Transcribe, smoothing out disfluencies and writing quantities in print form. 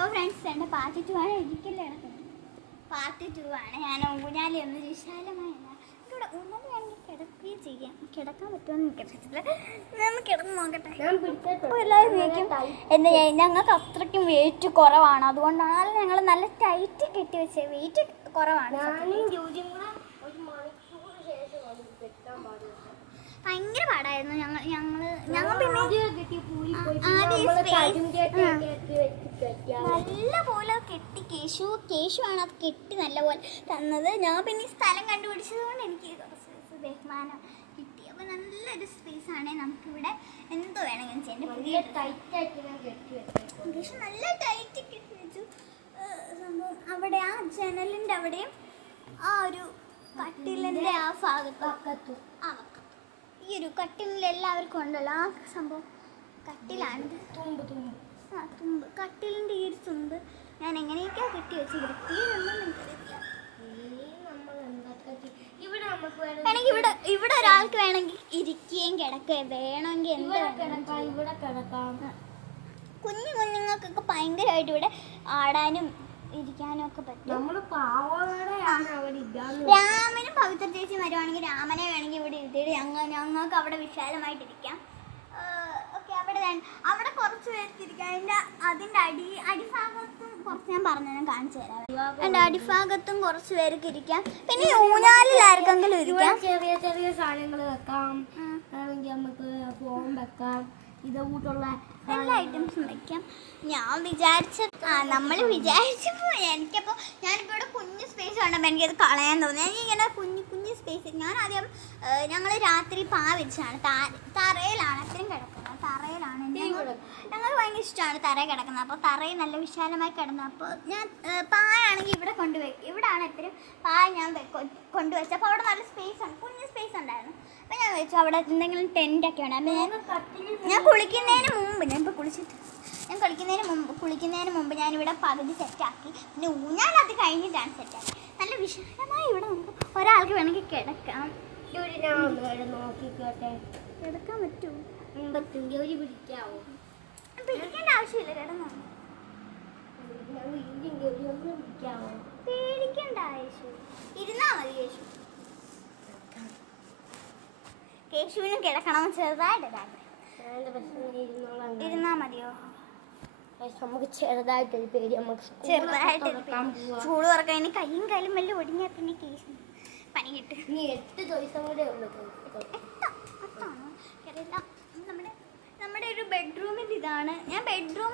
അപ്പോൾ ഫ്രണ്ട്സ് എൻ്റെ പാർട്ട് 2 ആണ്. ഒരിക്കലും കിടക്കുന്നത് പാർട്ട് 2 ആണ്. ഞാൻ ഊഞ്ഞാലി ഒന്ന് വിശാലമായ ഇവിടെ ഊഞ്ഞാലി വേണമെങ്കിൽ കിടക്കുകയും ചെയ്യാം. കിടക്കാൻ പറ്റുമെന്ന് എനിക്കറിയത്തില്ല. ഞാൻ കിടന്ന് നോക്കട്ടെ. എല്ലാവരും ചോദിക്കും ഞങ്ങൾക്ക് അത്രയ്ക്കും വെയിറ്റ് കുറവാണ്, അതുകൊണ്ടാണ് ഞങ്ങൾ നല്ല ടൈറ്റ് കെട്ടി വെച്ചത്. വെയിറ്റ് കുറവാണ്. ഭയങ്കര പാടായിരുന്നു. ഞങ്ങൾ പിന്നെ നല്ല പോലെ കെട്ടി കേശുവാണ് അത് കെട്ടി നല്ല പോലെ തന്നത്. ഞാൻ പിന്നെ ഈ സ്ഥലം കണ്ടുപിടിച്ചത് കൊണ്ട് എനിക്ക് കുറച്ച് ബഹുമാനം കിട്ടി. അപ്പോൾ നല്ലൊരു സ്പേസാണ്. നമുക്കിവിടെ എന്തോ വേണമെങ്കിലും ചെയ്യാം. പുതിയ കേശു നല്ല ടൈറ്റ് കെട്ടി വെച്ചു. സംഭവം അവിടെ ആ ജനലിൻ്റെ അവിടെയും ആ ഒരു കട്ടിലിൻ്റെ ആ ഭാഗത്തും ഈ ഒരു കട്ടിലിൽ എല്ലാവർക്കും ഉണ്ടല്ലോ ആ സംഭവം. കട്ടിലാണ് തുമ്പ് കട്ടിലിൻ്റെ ഈ ഒരു തുമ്പ് ഞാൻ എങ്ങനെയൊക്കെയാ കെട്ടി വെച്ച് വൃത്തിയിലൊന്നും എനിക്കറിയില്ല. വേണമെങ്കിൽ ഇവിടെ ഒരാൾക്ക് വേണമെങ്കിൽ ഇരിക്കുകയും കിടക്കുകയും വേണമെങ്കിൽ കുഞ്ഞുങ്ങൾക്കൊക്കെ ഭയങ്കരമായിട്ട് ഇവിടെ ആടാനും ഇരിക്കാനും ഒക്കെ പറ്റും. രാമനും പവിത്ര ചേച്ചി വരുവാണെങ്കിൽ രാമനെ വേണമെങ്കിൽ ഇവിടെ ഇരുത്തിയിട്ട് ഞങ്ങൾക്ക് അവിടെ വിശാലമായിട്ടിരിക്കാം. ഓക്കെ, അവിടെ കുറച്ച് പേർക്ക് ഇരിക്കാം. അതിൻ്റെ അടിഭാഗത്തും കുറച്ച് ഞാൻ പറഞ്ഞു കാണിച്ചു തരാം. എൻ്റെ അടിഭാഗത്തും കുറച്ച് പേർക്ക് ഇരിക്കാം. പിന്നെ ഊഞ്ഞാലിൽ ആർക്കെങ്കിലും ഇരിക്കാം. ചെറിയ ചെറിയ സാധനങ്ങൾ വെക്കാം. നമുക്ക് ഫോൺ വെക്കാം. ഇതുകൂട്ടുള്ള എല്ലാ ഐറ്റംസും വയ്ക്കാം. ഞാൻ നമ്മൾ വിചാരിച്ചപ്പോൾ ഞാനിപ്പോൾ ഇവിടെ കുഞ്ഞു സ്പേസ് കണ്ടപ്പോൾ എനിക്കത് കളയാൻ തോന്നി. എനിക്കിങ്ങനെ കുഞ്ഞു സ്പേസ് ആദ്യം ഞങ്ങൾ രാത്രി പാ വെച്ചാണ് തറയിലാണ് എത്രയും കിടക്കുന്നത്. തറയിലാണ് ഞങ്ങൾക്ക് ഭയങ്കര ഇഷ്ടമാണ് തറയിൽ കിടക്കുന്നത്. അപ്പോൾ തറയിൽ നല്ല വിശാലമായി കിടന്നത്. അപ്പോൾ ഞാൻ പായാണെങ്കിൽ ഇവിടെ കൊണ്ടുവയ്ക്കും. ഇവിടെയാണ് എത്രയും പായ ഞാൻ കൊണ്ടുവച്ചത്. അപ്പോൾ അവിടെ നല്ല സ്പേസ് കുഞ്ഞു സ്പേസ് ഉണ്ടായിരുന്നു. അപ്പോൾ ഞാൻ വെച്ചു അവിടെ എന്തെങ്കിലും ടെൻ്റൊക്കെ ഉണ്ട്. അപ്പോൾ ഞാൻ കുളിക്കുന്നതിന് മുമ്പ് കുളിക്കുന്നതിന് മുമ്പ് ഞാനിവിടെ പകുതി സെറ്റാക്കി. പിന്നെ ഊഞ്ഞാലത് കഴിഞ്ഞിട്ടാണ് സെറ്റാക്കി. നല്ല വിശാലമായി ഇവിടെ നമുക്ക് ഒരാൾക്ക് വേണമെങ്കിൽ കിടക്കാം. കിടക്കാൻ പറ്റുമോ? പിടിക്കേണ്ട ആവശ്യമില്ല. കിടന്നോ, പേടിക്കേണ്ട ആവശ്യം. ഇരുന്നാ മതി. കേശുവിനും കിടക്കണം ചെറുതായിട്ട്. ഇരുന്നാ മതിയോ? നമുക്ക് ചെറുതായിട്ടൊരു പേടി. ചൂട് തുറക്കാൻ ഇനി കയ്യും കാലും വല്ല ഒടിഞ്ഞാൽ പിന്നെ കേശു പണി കിട്ടും. ഇനി 8 ദിവസം കൂടെ ഉള്ളൂ. നമ്മുടെ ഒരു ബെഡ്റൂമിൻ്റെ ഇതാണ്. ഞാൻ ബെഡ്റൂം